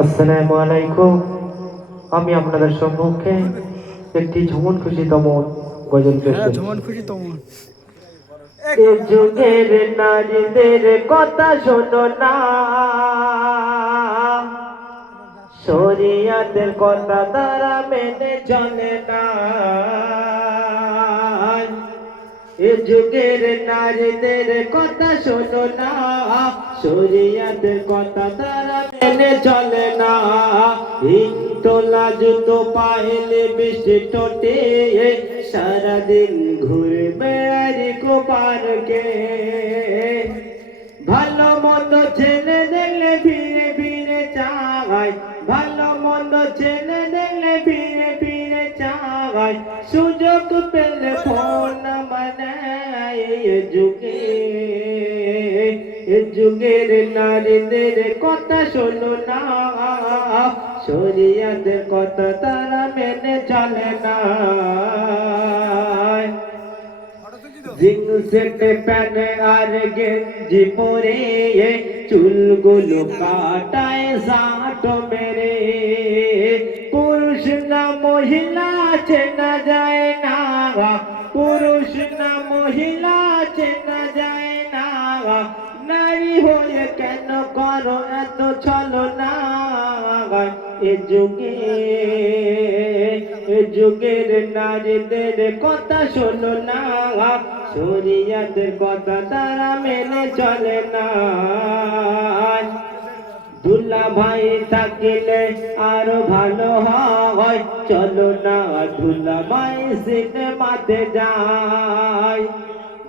আসসালামু আলাইকুম। আমি আপনাদের সম্মুখে একটি ঝুমন খুশিতম গজল পেশ হ্যাঁ, করছি। ঝুমন খুশি তমন। এ যুগের নারীদের কথা শোনো না, শরিয়াতের কথা তারা মেনে চলে না। এ যুগের নারীদের কথা শোনো না, শরিয়াতের কথা তারা মেনে চলে না। ইন্তলা জুতো পাইলে বৃষ্টি টোটে, সারাদিন ঘুরে বেড়ারি পার্কে। ভালো মন্দ ছেলে দেখলে ফিরে ফিরে চায়, ভালো মন্দ ছেলে দেখলে ফিরে ফিরে চায়। সুযোগ পেলে ফোন মানে যুগে, যুগের নারীদের কথা শোনো না, শরিয়াতের কথা তারা মেনে চলে না। জিন্সের প্যান্ট আর গেঞ্জি পরে চুলগুলো কাটায় সাট মেরে। পুরুষ না মহিলা চেনা যায় না, পুরুষ না মহিলা চেনা যায় না। নারী হয়ে কেন করো এত ছলনা? এ যুগে, এ যুগের নারীদের কথা শোনো না, শরিয়াতের কথা তারা মেনে চলে না। দুলা ভাই থাকিলে আরো ভালো হয়, চলো না দুলা ভাই সিনেমাতে যায়।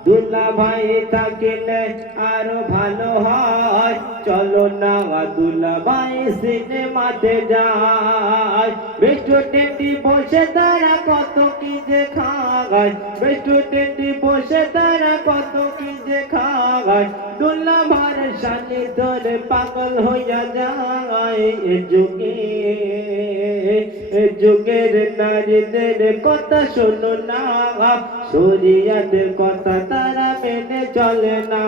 দুলা ভাই থাকিলে আরো ভালো হয়, চলো না দুলা ভাই সিনেমাতে যায়। বেষ্টু টেন্ডি বসে তারা কত কি যে খায়, বেষ্টু টেন্ডি বসে তারা কত কি যে খায়। দুলা ভার শানি ধরে পাগল হইয়া যায়। এ যুগে, এ যুগের নারীদের কথা শোনো না, শরিয়াতের কথা তারা মেনে চলে না।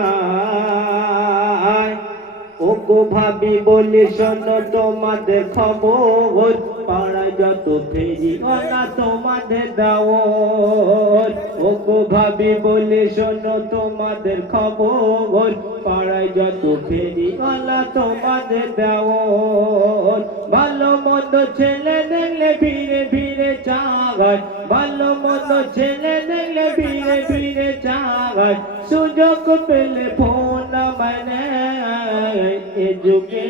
ও গো ভাবি বলি শোনো তোমাদের খবর, পাড়া যত ফেরি ওলা তোমাদের দাওয়াত। ও গো ভাবি বলি শোনো তোমাদের খবর, পাড়ায় যত ফেরি ওলা তোমাদের দাওয়াত। ভালো মন্দ ছেলে দেখলে ফিরে ফিরে চায়, ভালো মন্দ ছেলে দেখলে ফিরে ফিরে চায়। সুযোগ পেলে ফোন মানে এ যুগে,